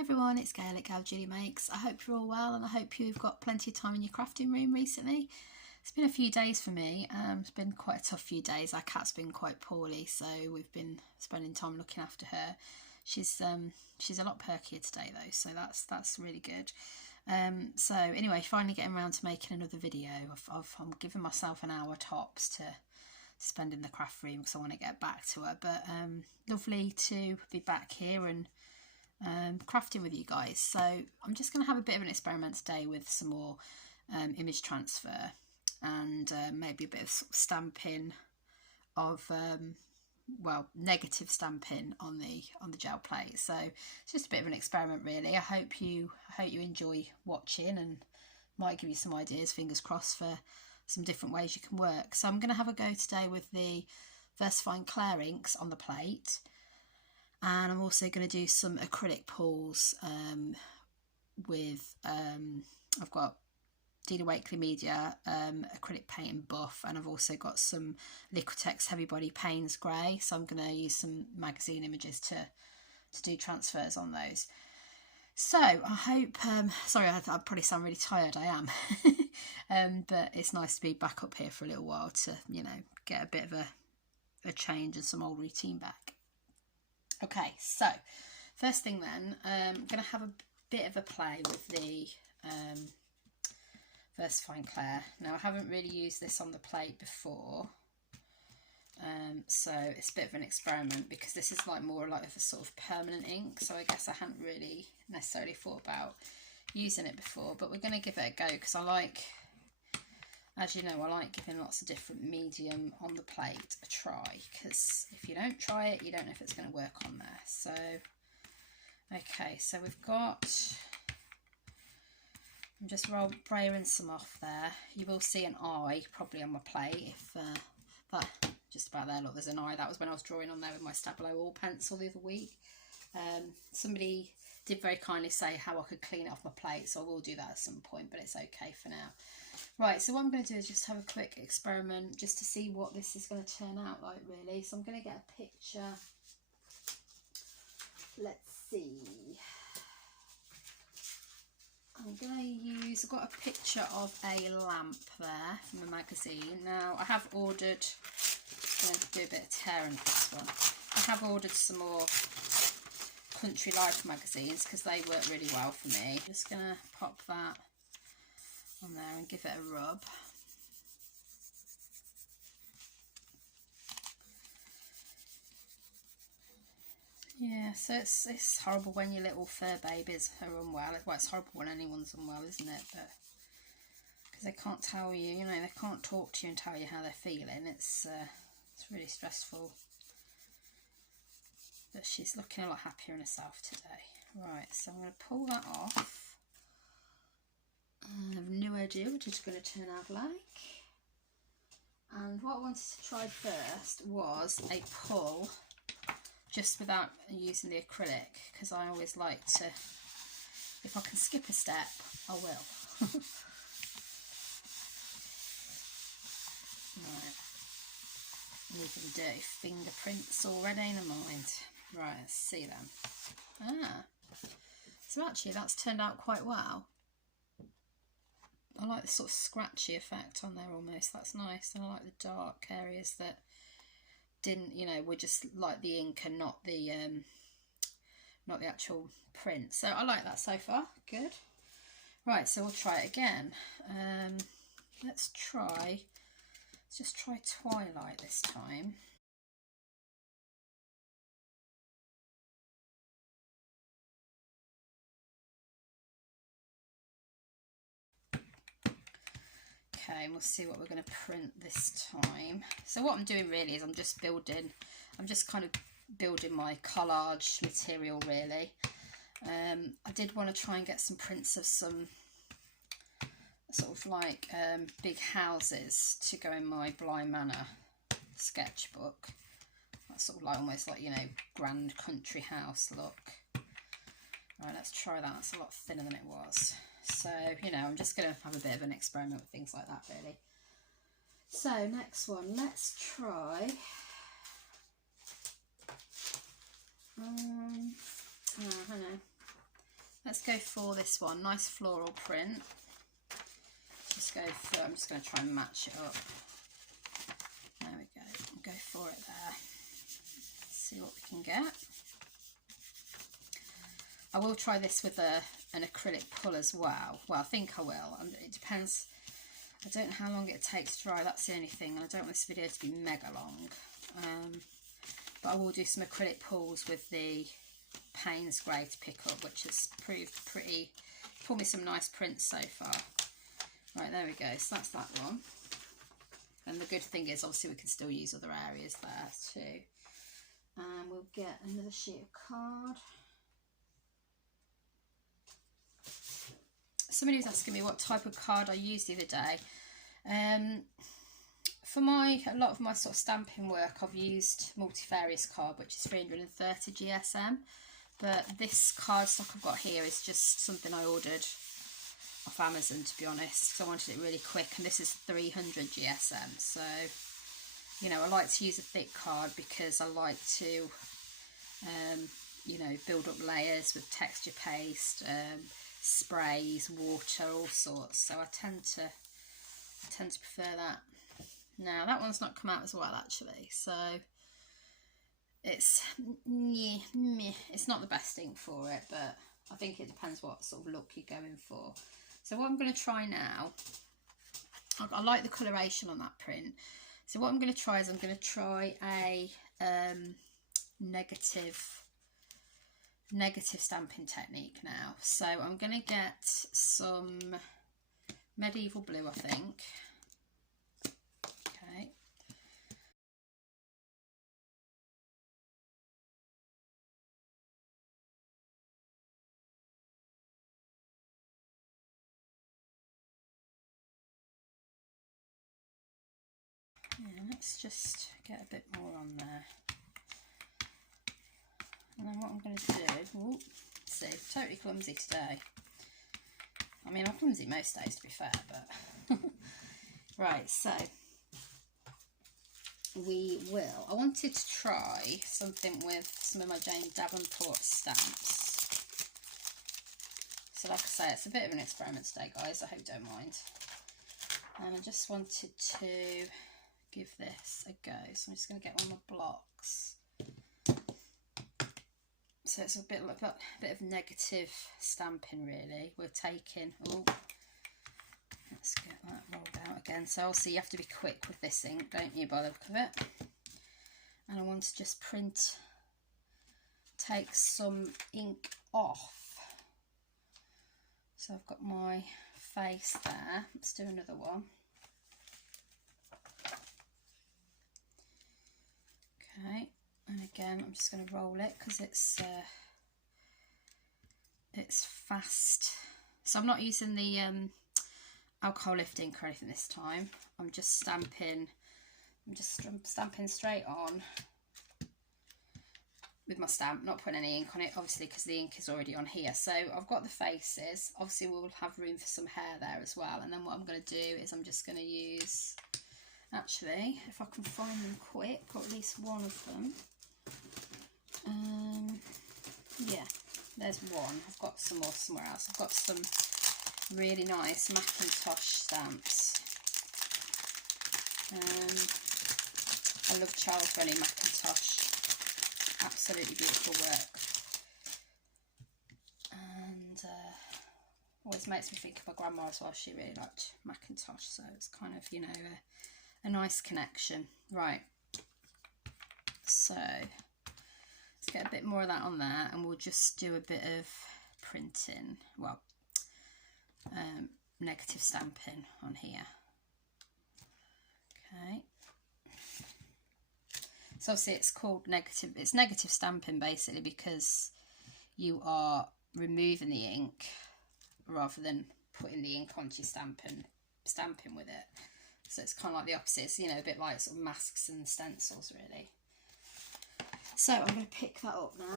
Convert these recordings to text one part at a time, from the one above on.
everyone, it's Gail at Gail Julie Makes. I hope you're all well and I hope you've got plenty of time in your crafting room recently. It's been a few days for me. It's been quite a tough few days. Our cat's been quite poorly, so we've been spending time looking after her. She's a lot perkier today though, so that's really good. So anyway, finally getting around to making another video. I'm giving myself an hour tops to spend in the craft room because I want to get back to her. But lovely to be back here and crafting with you guys. So I'm just going to have a bit of an experiment today with some more image transfer and maybe a bit of stamping of well, negative stamping on the gel plate. So it's just a bit of an experiment really. I hope you enjoy watching and might give you some ideas, fingers crossed, for some different ways you can work. So I'm going to have a go today with the Versafine Clair inks on the plate, and I'm also going to do some acrylic pulls with I've got Dina Wakley Media acrylic paint and buff, and I've also got some Liquitex Heavy Body Payne's Grey, so I'm going to use some magazine images to do transfers on those. So I hope, sorry I probably sound really tired, I am, but it's nice to be back up here for a little while to, you know, get a bit of a change and some old routine back. Okay, so first thing then, I'm going to have a bit of a play with the Versafine Clair. Now I haven't really used this on the plate before, so it's a bit of an experiment because this is like more like a sort of permanent ink, so I guess I hadn't really necessarily thought about using it before, but we're going to give it a go because I like, as you know, I like giving lots of different medium on the plate a try, because if you don't try it, you don't know if it's going to work on there. So, okay, so we've got, I'm just braying some off there. You will see an eye probably on my plate, if that, just about there, look, there's an eye. That was when I was drawing on there with my Stabilo oil pencil the other week. Somebody did very kindly say how I could clean it off my plate, so I will do that at some point, but it's okay for now. Right, so what I'm going to do is just have a quick experiment just to see what this is going to turn out like, really. So I'm going to get a picture. Let's see. I'm going to use, I've got a picture of a lamp there from a magazine. Now, I have ordered, I'm going to do a bit of tearing with this one. I have ordered some more Country Life magazines because they work really well for me. Just going to pop that on there and give it a rub. Yeah, so it's horrible when your little fur babies are unwell. Well, it's horrible when anyone's unwell, isn't it? But because they can't tell you, you know, they can't talk to you and tell you how they're feeling. It's really stressful. But she's looking a lot happier in herself today. Right, so I'm going to pull that off. I have no idea what it's going to turn out like. And what I wanted to try first was a pull, just without using the acrylic, because I always like to, if I can skip a step, I will. Right, leaving dirty fingerprints already, never mind. Right, let's see them. Ah, so actually that's turned out quite well. I like the sort of scratchy effect on there almost, that's nice. And I like the dark areas that didn't, you know, were just like the ink and not the actual print. So I like that so far, good. Right, so we'll try it again. Let's just try Twilight this time. Okay, and we'll see what we're going to print this time. So what I'm doing really is I'm just kind of building my collage material really. I did want to try and get some prints of some sort of like big houses to go in my Blind Manor sketchbook. That's sort of like almost like, you know, grand country house look. Right, let's try that. It's a lot thinner than it was. So, you know, I'm just going to have a bit of an experiment with things like that, really. So, next one, let's try, I don't know, Let's go for this one. Nice floral print. Just go for, I'm just going to try and match it up. There we go. Go for it there. See what we can get. I will try this with an acrylic pull as well. Well, I think I will. It depends. I don't know how long it takes to dry. That's the only thing. And I don't want this video to be mega long. But I will do some acrylic pulls with the Payne's Grey to pick up, which has proved pretty. Pulled me some nice prints so far. Right, there we go. So that's that one. And the good thing is, obviously, we can still use other areas there too. And we'll get another sheet of card. Somebody was asking me what type of card I used the other day. For a lot of my sort of stamping work, I've used multifarious card, which is 330 GSM. But this cardstock I've got here is just something I ordered off Amazon, to be honest, because I wanted it really quick, and this is 300 GSM. So, you know, I like to use a thick card because I like to, you know, build up layers with texture paste, sprays, water, all sorts. So I tend to prefer that. Now that one's not come out as well, actually, so it's it's not the best ink for it, but I think it depends what sort of look you're going for. So what I'm going to try now, I like the coloration on that print. So what I'm going to try is I'm going to try a negative stamping technique now. So I'm going to get some medieval blue, I think. Okay. Yeah, let's just get a bit more on there. And then what I'm going to do, see, totally clumsy today. I mean, I'm clumsy most days, to be fair, but right, so I wanted to try something with some of my Jane Davenport stamps. So like I say, it's a bit of an experiment today, guys, I hope you don't mind. And I just wanted to give this a go, so I'm just going to get one of my blocks. So it's a bit of negative stamping, really. We're taking, let's get that rolled out again. So obviously you have to be quick with this ink, don't you, by the look of it. And I want to just take some ink off. So I've got my face there. Let's do another one. Okay. And again, I'm just going to roll it because it's fast. So I'm not using the alcohol lift ink or anything this time. I'm just stamping. I'm just stamping straight on with my stamp, not putting any ink on it, obviously, because the ink is already on here. So I've got the faces. Obviously, we'll have room for some hair there as well. And then what I'm going to do is I'm just going to use, actually, if I can find them quick, or at least one of them. Yeah, there's one. I've got some more somewhere else. I've got some really nice Macintosh stamps. I love Charles Rennie Macintosh. Absolutely beautiful work. And always makes me think of my grandma as well. She really liked Macintosh, so it's kind of, you know, a nice connection. Right. So let's get a bit more of that on there, and we'll just do a bit of printing, well, negative stamping on here. Okay. So obviously it's called negative, it's negative stamping basically because you are removing the ink rather than putting the ink onto your stamp and stamping with it. So it's kind of like the opposite, it's, you know, a bit like sort of masks and stencils, really. So I'm going to pick that up now.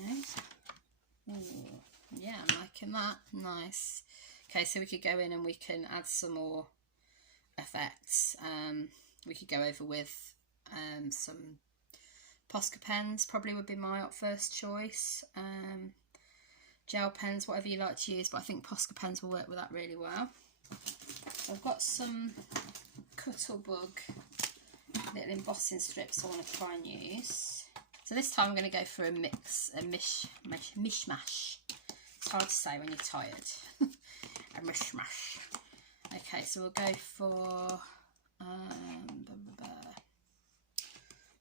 Okay. Ooh, yeah, I'm liking that. Nice. Okay, so we could go in and we can add some more effects. We could go over with some Posca pens probably would be my first choice. Gel pens, whatever you like to use, but I think Posca pens will work with that really well. I've got some Cuttlebug little embossing strips I want to try and use. So this time I'm going to go for a mishmash. It's hard to say when you're tired. A mishmash. Okay, so we'll go for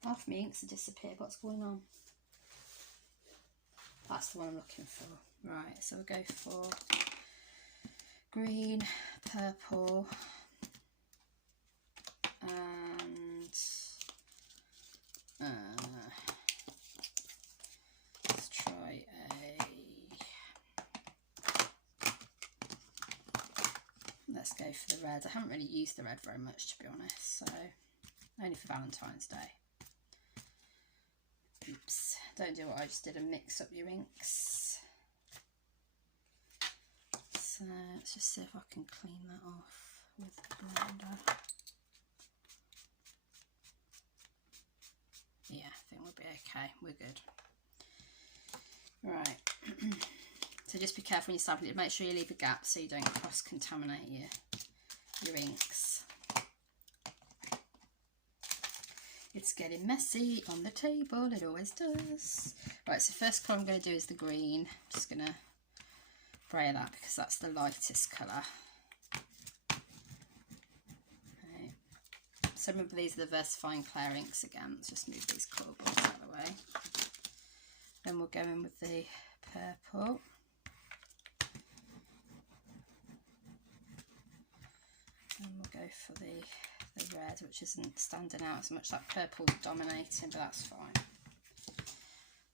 half my inks have disappeared. What's going on? That's the one I'm looking for. Right, so we'll go for green, purple, and let's try let's go for the red. I haven't really used the red very much, to be honest, so only for Valentine's Day. Oops, don't do what I just did and mix up your inks. So let's just see if I can clean that off with the blender. Yeah, I think we'll be okay, we're good. Right, so just be careful when you stamp it, make sure you leave a gap so you don't cross-contaminate your inks. It's getting messy on the table, it always does. Right, so first colour I'm going to do is the green. I'm just going to spray that because that's the lightest colour. Okay. So remember, these are the Versafine Clair inks again. Let's just move these colour balls out of the way. Then we'll go in with the purple. And we'll go for the red, which isn't standing out as much. That purple's dominating, but that's fine.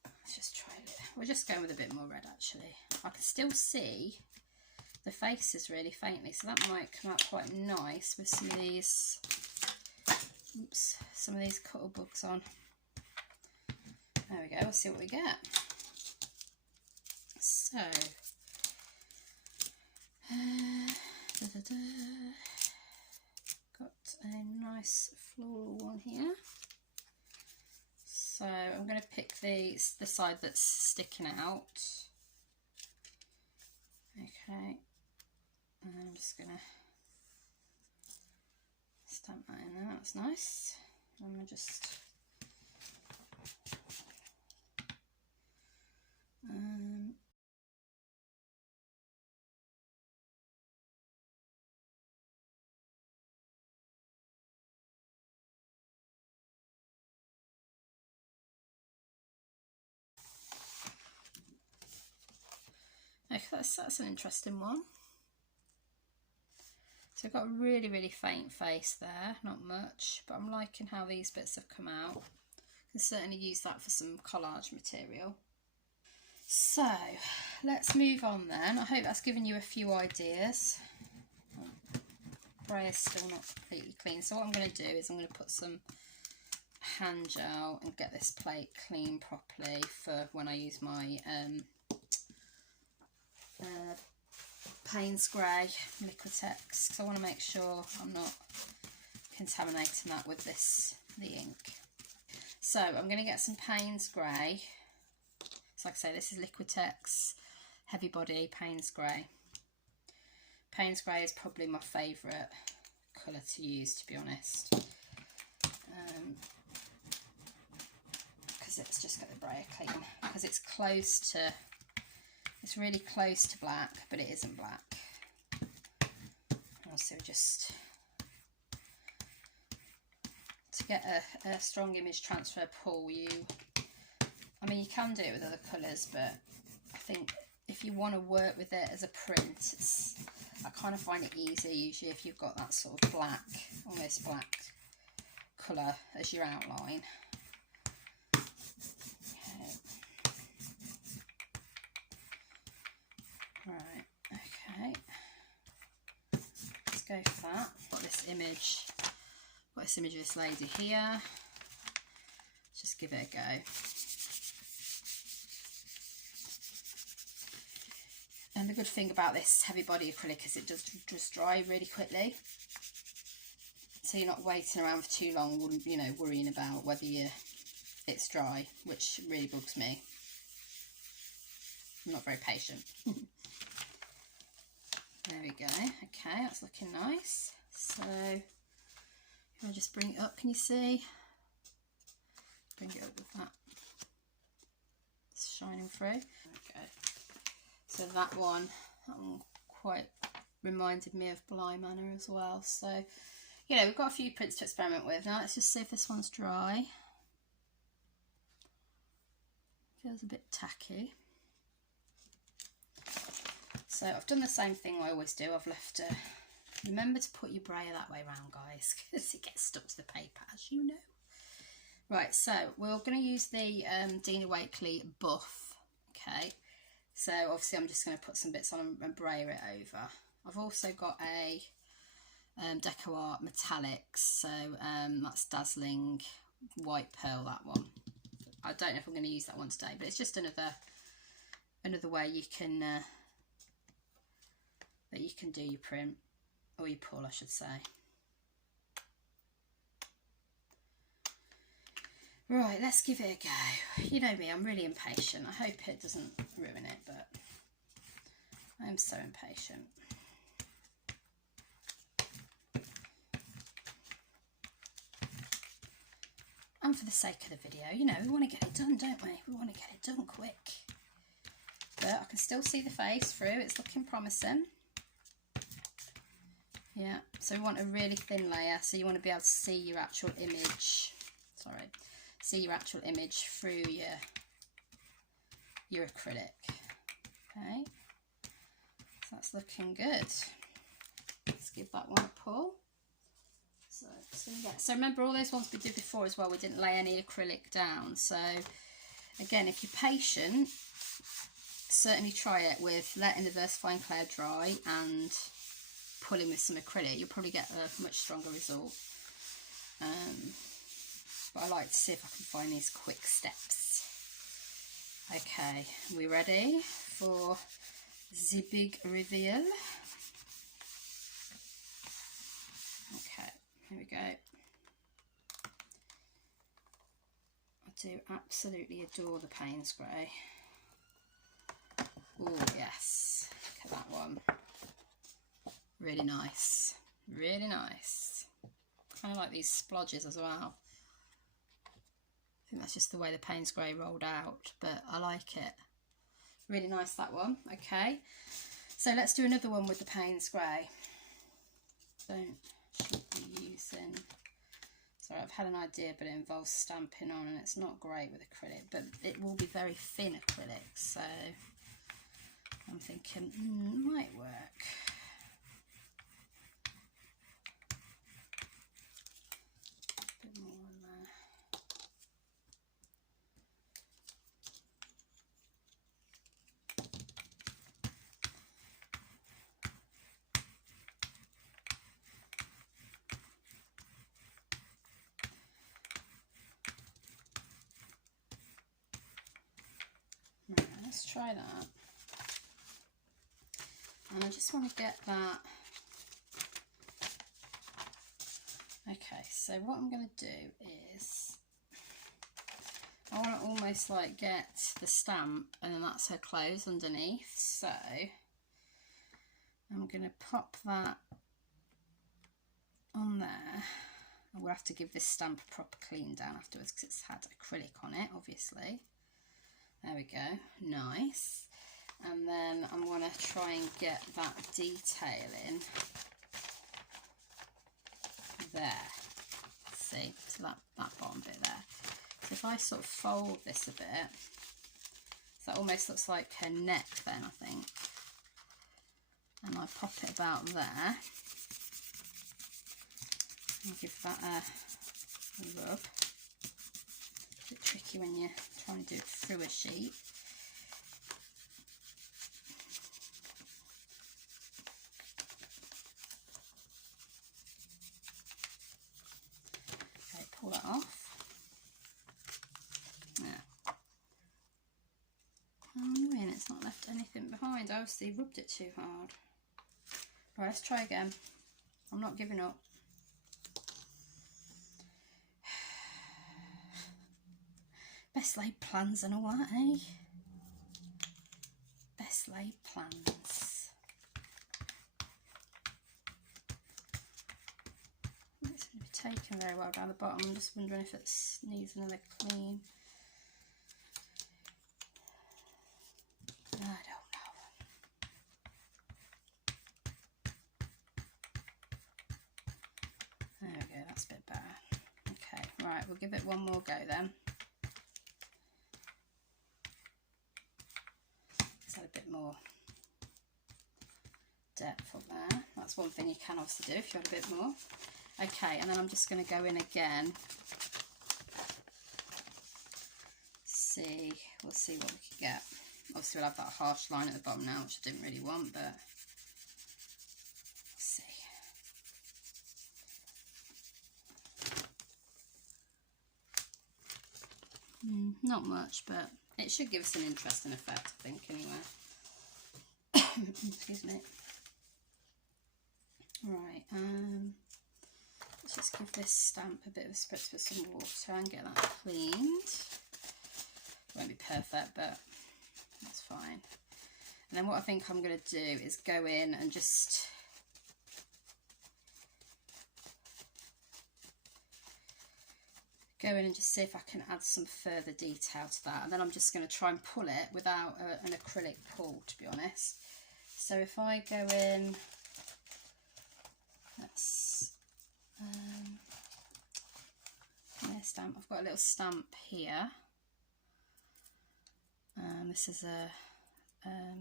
Let's just try it. We're just going with a bit more red, actually. I can still see the faces really faintly, so that might come out quite nice with some of these, oops, some of these Cuttlebugs on. There we go, we'll see what we get. So, got a nice floral one here. So I'm going to pick the side that's sticking out. Okay, and I'm just going to stamp that in there, that's nice. I'm going to just okay, that's an interesting one. So I've got a really, really faint face there, not much, but I'm liking how these bits have come out. I can certainly use that for some collage material. So let's move on then. I hope that's given you a few ideas. Spray is still not completely clean, so what I'm going to do is I'm going to put some hand gel and get this plate clean properly for when I use my Payne's Grey Liquitex, because I want to make sure I'm not contaminating that with the ink. So I'm going to get some Payne's Grey. So like I say, this is Liquitex Heavy Body Payne's Grey. Payne's Grey is probably my favourite colour to use, to be honest, because it's just got the brayer clean, because it's close to, it's really close to black, but it isn't black. Also, just to get a strong image transfer pull, I mean, you can do it with other colours, but I think if you want to work with it as a print, I kind of find it easier usually if you've got that sort of black, almost black colour as your outline. Okay. Right, okay. Let's go for that. Got this image of this lady here. Let's just give it a go. And the good thing about this heavy body acrylic is it does just dry really quickly, so you're not waiting around for too long, you know, worrying about whether your it's dry, which really bugs me. I'm not very patient. There we go. Okay, that's looking nice. So if I just bring it up, can you see? Bring it up with that. It's shining through. Okay. So that one quite reminded me of Bly Manor as well. So, you know, we've got a few prints to experiment with. Now let's just see if this one's dry. Feels a bit tacky. So I've done the same thing I always do. I've left a... Remember to put your brayer that way around, guys, because it gets stuck to the paper, as you know. Right, so we're going to use the Dina Wakley buff. Okay, so obviously I'm just going to put some bits on and brayer it over. I've also got a Deco Art Metallics, so that's Dazzling White Pearl, that one. I don't know if I'm going to use that one today, but it's just another way you can that you can do your print, or your pull, I should say. Right, let's give it a go. You know me, I'm really impatient. I hope it doesn't ruin it, but I'm so impatient. And for the sake of the video, you know, we want to get it done, don't we? We want to get it done quick. But I can still see the face through. It's looking promising. Yeah, so we want a really thin layer, so you want to be able to see your actual image. Sorry, see your actual image through your acrylic. Okay, so that's looking good. Let's give that one a pull. So remember all those ones we did before as well, we didn't lay any acrylic down. So again, if you're patient, certainly try it with letting the Versafine Clair dry and pulling with some acrylic. You'll probably get a much stronger result. But I like to see if I can find these quick steps. Okay, are we ready for the big reveal? Okay, here we go. I do absolutely adore the Payne's Grey. Oh yes, look at that one. Really nice, really nice. Kind of like these splodges as well. I think that's just the way the Payne's Grey rolled out, but I like it. Really nice, that one. Okay, so let's do another one with the Payne's Grey. Should be using... Sorry, I've had an idea, but it involves stamping on, and it's not great with acrylic, but it will be very thin acrylic, so I'm thinking might work. A bit more in there. Right, let's try that. And I just want to get that. Okay, so what I'm going to do is I want to almost like get the stamp, and then that's her clothes underneath. So I'm going to pop that on there. I will have to give this stamp a proper clean down afterwards because it's had acrylic on it, obviously. There we go, nice. And then I'm going to try and get that detail in there. See, so that bottom bit there. So if I sort of fold this a bit, so that almost looks like her neck then, I think. And I pop it about there. And give that a rub. A bit tricky when you're trying to do it through a sheet. Okay, pull that off. Yeah. Oh, annoying, it's not left anything behind. I obviously rubbed it too hard. Right, let's try again. I'm not giving up. Best laid plans and all that, eh? Best laid plans. It's going to be taken very well down the bottom. I'm just wondering if it needs another clean. I don't know. There we go, that's a bit better. Okay, right, we'll give it one more go then. Let's add a bit more depth up there. That's one thing you can obviously do if you want a bit more. Okay, and then I'm just going to go in again. We'll see what we can get. Obviously we'll have that harsh line at the bottom now, which I didn't really want, but we'll see. Not much, but it should give us an interesting effect, I think, anyway. Excuse me. Right, let's just give this stamp a bit of a spritz with some water and get that cleaned. It won't be perfect, but that's fine. And then what I think I'm going to do is go in and just see if I can add some further detail to that. And then I'm just going to try and pull it without an acrylic pull, to be honest. So if I go in, let's stamp. I've got a little stamp here. This is a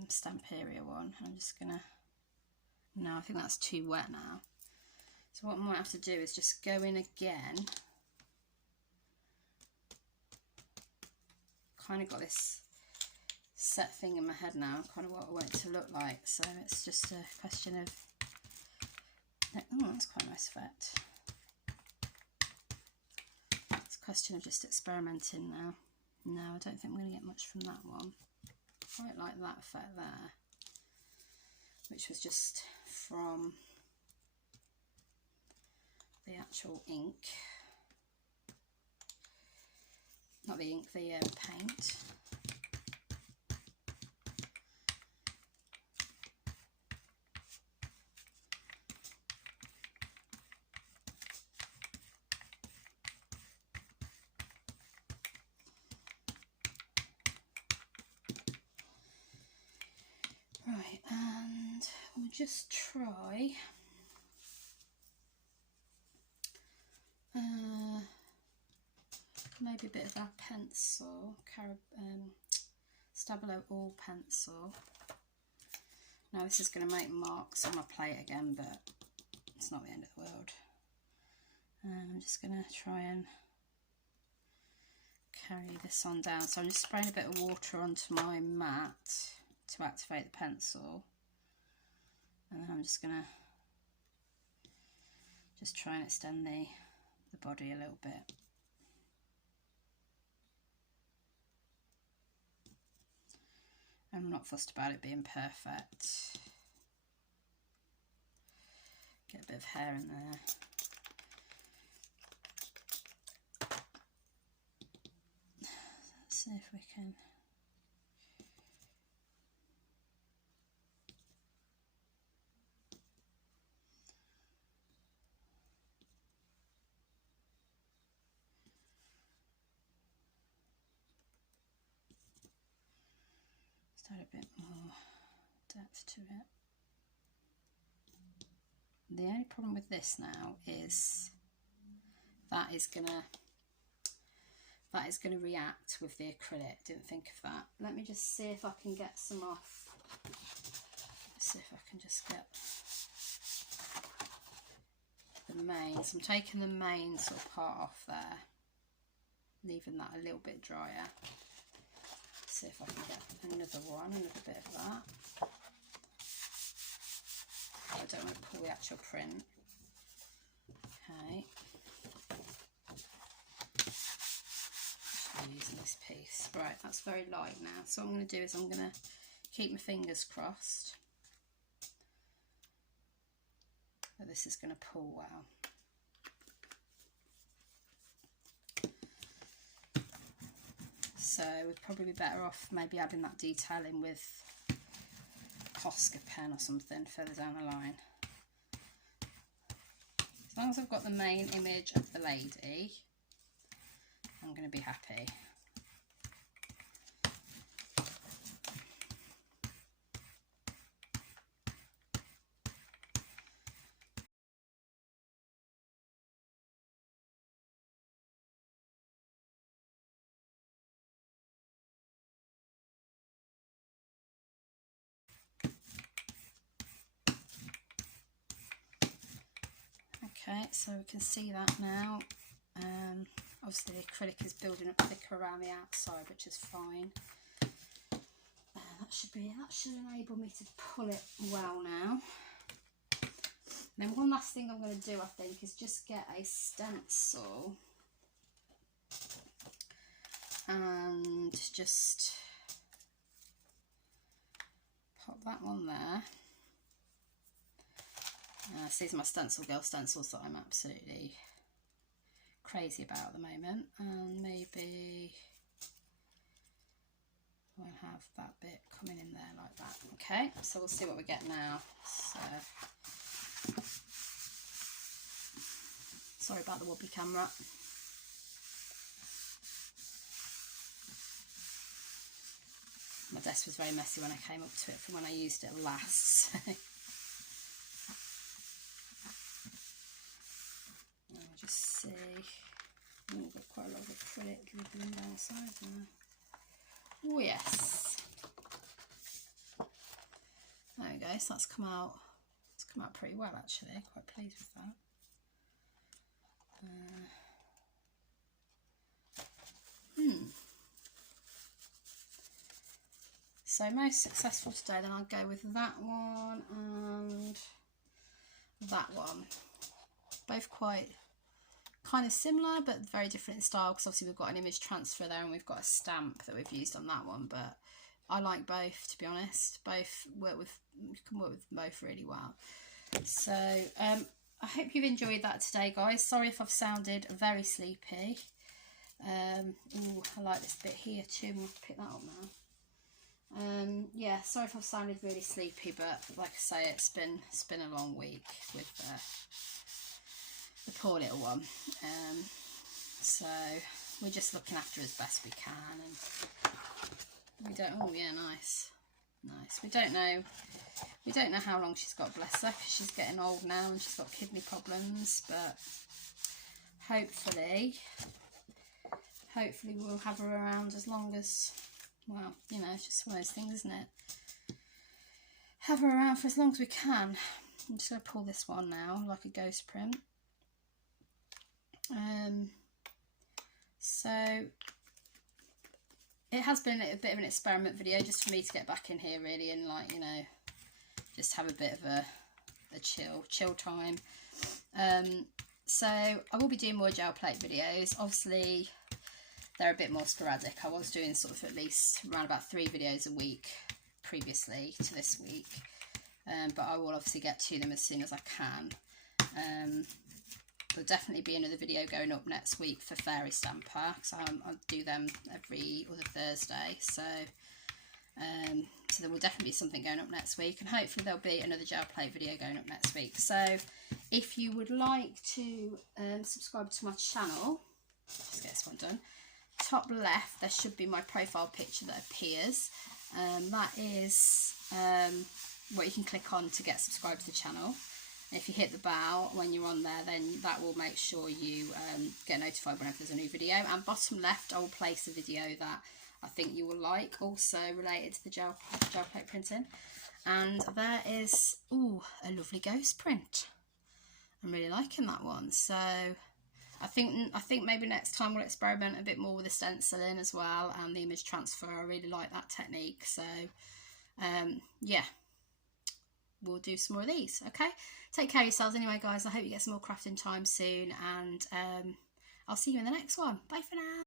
Stamperia one. I'm just gonna, no, I think that's too wet now. So what I might have to do is just go in again. Kind of got this set thing in my head now, kind of what I want it to look like. So it's just a question of, oh, that's quite a nice effect. It's a question of just experimenting now. No, I don't think we're going to get much from that one. Quite like that effect there, which was just from the actual ink. Not the ink, the paint. Right, and we'll just try maybe a bit of our pencil, Stabilo All pencil. Now this is going to make marks on my plate again, but it's not the end of the world. And I'm just going to try and carry this on down. So I'm just spraying a bit of water onto my mat to activate the pencil, and then I'm just going to try and extend the body a little bit. I'm not fussed about it being perfect. Get a bit of hair in there. Let's see if we can. Add a bit more depth to it. The only problem with this now is that is gonna react with the acrylic. Didn't think of that. Let me just see if I can get some off. Let's see if I can just get the main. So I'm taking the main sort of part off there, leaving that a little bit drier. See if I can get another one, another bit of that. I don't want to pull the actual print. Okay. I'm using this piece. Right, that's very light now. So what I'm going to do is I'm going to keep my fingers crossed that this is going to pull well. so we'd probably be better off maybe adding that detail in with Posca pen or something further down the line. As long as I've got the main image of the lady, I'm going to be happy. Okay, so we can see that now. Obviously the acrylic is building up thicker around the outside, which is fine. That should enable me to pull it well now. And then one last thing I'm going to do, I think, is just get a stencil and just pop that one there. These are my Stencil Girl stencils that I'm absolutely crazy about at the moment, and maybe we'll have that bit coming in there like that. Okay, so we'll see what we get now. So, sorry about the wobbly camera. My desk was very messy when I came up to it from when I used it last. I'll just see. We've got quite a lot of acrylic dribbling down the side now. Oh yes. There we go. So that's come out. It's come out pretty well actually. Quite pleased with that. So most successful today, then I'll go with that one and that one. Both quite kind of similar but very different in style, because obviously we've got an image transfer there and we've got a stamp that we've used on that one, but I like both, to be honest. Both work with, you can work with both really well. So I hope you've enjoyed that today, guys. Sorry if I've sounded very sleepy. Ooh, I like this bit here too. I'm going to pick that up now. Yeah, sorry if I've sounded really sleepy, but like I say, it's been a long week with the poor little one. So we're just looking after her as best we can, and we don't. Oh yeah, nice. We don't know how long she's got, bless her, because she's getting old now and she's got kidney problems, but hopefully we'll have her around as long as, well, you know, it's just one of those things, isn't it? Have her around for as long as we can. I'm just going to pull this one now, like a ghost print. So it has been a bit of an experiment video just for me to get back in here really, and like, you know, just have a bit of a chill time. So I will be doing more gel plate videos. Obviously they're a bit more sporadic. I was doing sort of at least around about 3 videos a week previously to this week, but I will obviously get to them as soon as I can. There'll definitely be another video going up next week for Fairy Stamper, because I'll do them every other Thursday. So there will definitely be something going up next week, and hopefully there'll be another gel plate video going up next week. So if you would like to subscribe to my channel, just get this one done. Top left, there should be my profile picture that appears. That is what you can click on to get subscribed to the channel. If you hit the bell when you're on there, then that will make sure you get notified whenever there's a new video. And bottom left, I will place a video that I think you will like, also related to the gel plate printing. And there is, ooh, a lovely ghost print. I'm really liking that one. So I think maybe next time we'll experiment a bit more with the stenciling as well, and the image transfer. I really like that technique. So yeah, we'll do some more of these. Okay, take care of yourselves anyway, guys. I hope you get some more crafting time soon, and I'll see you in the next one. Bye for now.